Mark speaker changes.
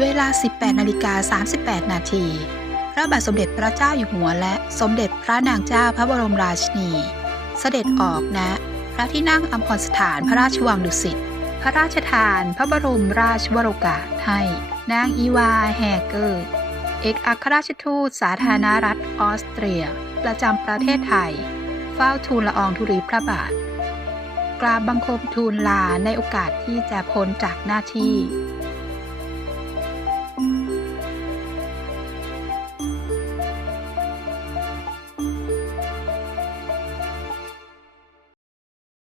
Speaker 1: เวลา 18นาฬิกา38 นาที พระบาทสมเด็จพระเจ้าอยู่หัวและสมเด็จพระนางเจ้าพระบรมราชินี เสด็จออกณพระที่นั่งอัมพรสถานพระราชวังดุสิต พระราชทานพระบรมราชวโรกาสให้ นางอีวาแฮเกอร์ เอกอัครราชทูตสาธารณรัฐออสเตรีย ประจำประเทศไทย เฝ้าทูลละอองธุลีพระบาทกราบบังคมทูลลาในโอกาสที่จะพ้นจากหน้าที่